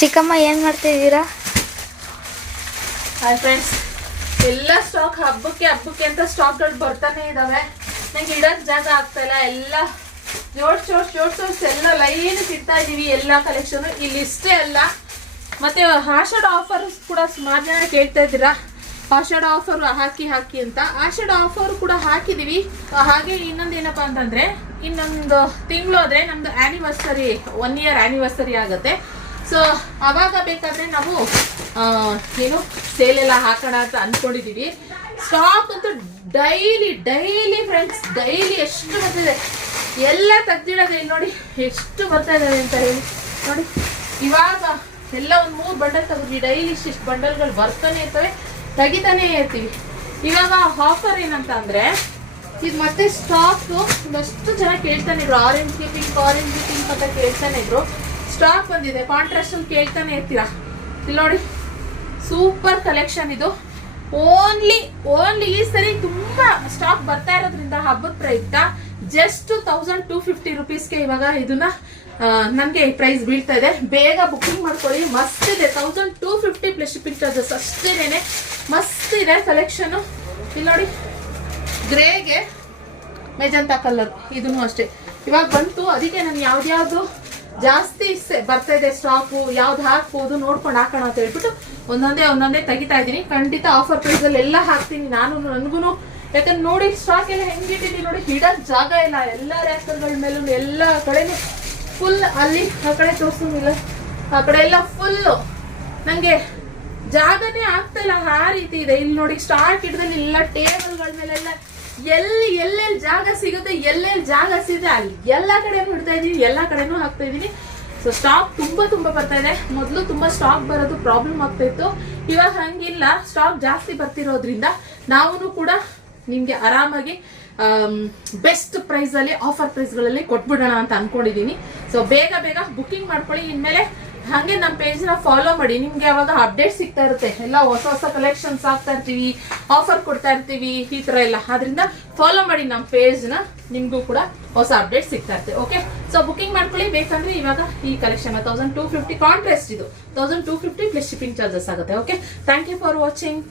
ಚಿಕ್ಕಮ್ಮ ಏನು ಮಾಡ್ತಿದ್ದೀರಾ? ಹಾಯ್ ಫ್ರೆಂಡ್ಸ್, ಎಲ್ಲ ಸ್ಟಾಕ್ ಹಬ್ಬಕ್ಕೆ ಅಂತ ಸ್ಟಾಕ್ಗಳು ಬರ್ತಾನೆ ಇದಾವೆ. ನಂಗೆ ಇಡೋಕೆ ಜಾಗ ಆಗ್ತಾ ಇಲ್ಲ. ಎಲ್ಲ ಜೋಡ್ಸೋರ್ಸ್ ಎಲ್ಲ ಲೈನ್ ಸಿಗ್ತಾ ಇದೀವಿ. ಎಲ್ಲ ಕಲೆಕ್ಷನ್ ಇಲ್ಲಿ ಇಷ್ಟೇ ಅಲ್ಲ, ಮತ್ತೆ ಆಷಾಢ ಆಫರ್ ಕೂಡ ಸುಮಾರು ಜನ ಕೇಳ್ತಾ ಇದ್ದೀರಾ. ಆಷಾಢ ಆಫರ್ ಹಾಕಿ ಅಂತ ಆಷಾಢ ಆಫರ್ ಕೂಡ ಹಾಕಿದೀವಿ. ಹಾಗೆ ಇನ್ನೊಂದು ಏನಪ್ಪಾ ಅಂತಂದ್ರೆ, ಇನ್ನೊಂದು ತಿಂಗಳು ಆದ್ರೆ ನಮ್ದು ಆನಿವರ್ಸರಿ 1 year ಆನಿವರ್ಸರಿ ಆಗುತ್ತೆ. ಸೊ ಅವಾಗ ಬೇಕಾದ್ರೆ ನಾವು ಏನು ಸೇಲ್ ಎಲ್ಲ ಹಾಕೋಣ ಅಂತ ಅನ್ಕೊಂಡಿದೀವಿ. ಸ್ಟಾಕ್ ಅಂತೂ ಡೈಲಿ ಫ್ರೆಂಡ್ಸ್, ಡೈಲಿ ಎಷ್ಟು ಬರ್ತಿದೆ ಎಲ್ಲ ತೆಗ್ದಿಡೋದು. ಇಲ್ಲಿ ನೋಡಿ ಎಷ್ಟು ಬರ್ತಾ ಇದಾವೆ ಅಂತ ಹೇಳಿ ನೋಡಿ. ಇವಾಗ ಎಲ್ಲ ಒಂದು 3 ಬಂಡಲ್ ತೆಗೆದ್ವಿ. ಡೈಲಿ ಇಷ್ಟು ಬಂಡಲ್ಗಳು ಬರ್ತಾನೆ ಇರ್ತವೆ, ತೆಗಿತಾನೆ ಇರ್ತೀವಿ. ಇವಾಗ ಆಫರ್ ಏನಂತ ಅಂದ್ರೆ, ಇದು ಮತ್ತೆ ಸ್ಟಾಕ್ ಒಂದಷ್ಟು ಜನ ಕೇಳ್ತಾನೆ ಇದ್ರು. ಆರೆಂಜ್ ಪಿಂಕ್ ಅಂತ ಕೇಳ್ತಾನೆ ಇದ್ರು. ಸ್ಟಾಕ್ ಬಂದಿದೆ. ಕಾಂಟ್ರಾಸ್ಟ್ ಅಲ್ಲಿ ಕೇಳ್ತಾನೆ ಇರ್ತೀರಾ. ಇಲ್ಲಿ ನೋಡಿ, ಸೂಪರ್ ಕಲೆಕ್ಷನ್ ಇದು. ಓನ್ಲಿ ಈ ಸರಿ ತುಂಬಾ ಸ್ಟಾಕ್ ಬರ್ತಾ ಇರೋದ್ರಿಂದ ಹಬ್ಬದ ಪ್ರಯುಕ್ತ ಜಸ್ಟ್ 1250 ರುಪೀಸ್ಗೆ ಇವಾಗ ಇದನ್ನ ನನ್ಗೆ ಪ್ರೈಸ್ ಬೀಳ್ತಾ ಇದೆ. ಬೇಗ ಬುಕಿಂಗ್ ಮಾಡ್ಕೊಳ್ಳಿ. ಮಸ್ತ್ ಇದೆ. 1250 ಪ್ಲಸ್ ಶಿಪ್ಪಿಂಗ್ ಚಾರ್ಜಸ್ ಅಷ್ಟೇನೆ. ಮಸ್ತ್ ಇದೆ ಕಲೆಕ್ಷನ್. ಇಲ್ಲಿ ನೋಡಿ, ಗ್ರೇಗೆ ಮೆಜಂತಾ ಕಲರ್ ಇದನ್ನು ಅಷ್ಟೇ ಇವಾಗ ಬಂತು. ಅದಕ್ಕೆ ನಾನು ಯಾವ್ದು ಜಾಸ್ತಿ ಬರ್ತಾ ಇದೆ ಸ್ಟಾಕು, ಯಾವ್ದು ಹಾಕ್ಬೋದು ನೋಡ್ಕೊಂಡು ಹಾಕೋಣ ಅಂತ ಹೇಳ್ಬಿಟ್ಟು ಒಂದೊಂದೇ ತೆಗಿತಾ ಇದ್ದೀನಿ. ಖಂಡಿತ ಆಫರ್ ಪ್ರೈಸ್ ಅಲ್ಲಿ ಎಲ್ಲ ಹಾಕ್ತೀನಿ ನನ್ಗೂ. ಯಾಕಂದ್ರೆ ನೋಡಿ ಸ್ಟಾಕ್ ಎಲ್ಲ ಹೆಂಗಿಟ್ಟಿದ್ದೀನಿ ನೋಡಿ, ಹಿಡಕ್ ಜಾಗ ಇಲ್ಲ. ಎಲ್ಲ ರ್ಯಾಕರ್ಗಳ ಮೇಲೂ ಎಲ್ಲ ಕಡೆನೂ ಫುಲ್. ಅಲ್ಲಿ ಆ ಕಡೆ ತೋರಿಸೋದಿಲ್ಲ, ಆ ಕಡೆ ಎಲ್ಲ ಫುಲ್ಲು. ನಂಗೆ ಜಾಗನೇ ಆಗ್ತಾ ಇಲ್ಲ, ಆ ರೀತಿ ಇದೆ. ಇಲ್ಲಿ ನೋಡಿ, ಸ್ಟಾಕ್ ಹಿಡ್ದಲ್ಲಿ ಎಲ್ಲ ಟೇಬಲ್ಗಳ ಮೇಲೆಲ್ಲ ಎಲ್ಲೆಲ್ಲಿ ಜಾಗ ಸಿಗುತ್ತೆ, ಎಲ್ಲೆಲ್ಲಿ ಜಾಗ ಸಿಗುತ್ತೆ ಅಲ್ಲಿ ಎಲ್ಲ ಕಡೆನೂ ಇಡ್ತಾ ಇದೀನಿ, ಎಲ್ಲ ಕಡೆನೂ ಹಾಕ್ತಾ ಇದೀನಿ. ಸೊ ಸ್ಟಾಕ್ ತುಂಬಾ ಬರ್ತಾ ಇದೆ. ಮೊದಲು ತುಂಬಾ ಸ್ಟಾಕ್ ಬರೋದು ಪ್ರಾಬ್ಲಮ್ ಆಗ್ತಾ ಇತ್ತು. ಇವಾಗ ಹಂಗಿಲ್ಲ, ಸ್ಟಾಕ್ ಜಾಸ್ತಿ ಬರ್ತಿರೋದ್ರಿಂದ ನಾವು ಕೂಡ ನಿಮ್ಗೆ ಆರಾಮಾಗಿ ಬೆಸ್ಟ್ ಪ್ರೈಸ್ ಅಲ್ಲಿ ಆಫರ್ ಪ್ರೈಸ್ಗಳಲ್ಲಿ ಕೊಟ್ಬಿಡೋಣ ಅಂತ ಅನ್ಕೊಂಡಿದೀನಿ. ಸೊ ಬೇಗ ಬುಕಿಂಗ್ ಮಾಡ್ಕೊಳ್ಳಿ. ಇನ್ಮೇಲೆ ಹಾಗೆ ನಮ್ಮ ಪೇಜ್ ನ ಫಾಲೋ ಮಾಡಿ. ನಿಮ್ಗೆ ಅವಾಗ ಅಪ್ಡೇಟ್ ಸಿಗ್ತಾ ಇರುತ್ತೆ. ಎಲ್ಲ ಹೊಸ ಕಲೆಕ್ಷನ್ಸ್ ಆಗ್ತಾ ಇರ್ತೀವಿ, ಆಫರ್ ಕೊಡ್ತಾ ಇರ್ತೀವಿ, ಈ ತರ ಎಲ್ಲ. ಆದ್ರಿಂದ ಫಾಲೋ ಮಾಡಿ ನಮ್ಮ ಪೇಜ್ ನ, ನಿಮ್ಗೂ ಕೂಡ ಹೊಸ ಅಪ್ಡೇಟ್ ಸಿಗ್ತಾ ಇರುತ್ತೆ. ಓಕೆ, ಸೊ ಬುಕಿಂಗ್ ಮಾಡ್ಕೊಳ್ಳಿ. ಬೇಕಂದ್ರೆ ಇವಾಗ ಈ ಕಲೆಕ್ಷನ್ 1250 ಕಾಂಟ್ರಾಸ್ಟ್ ಇದು 1250 ಪ್ಲಸ್ ಶಿಪ್ಪಿಂಗ್ ಚಾರ್ಜಸ್ ಆಗುತ್ತೆ. Okay, thank you for watching.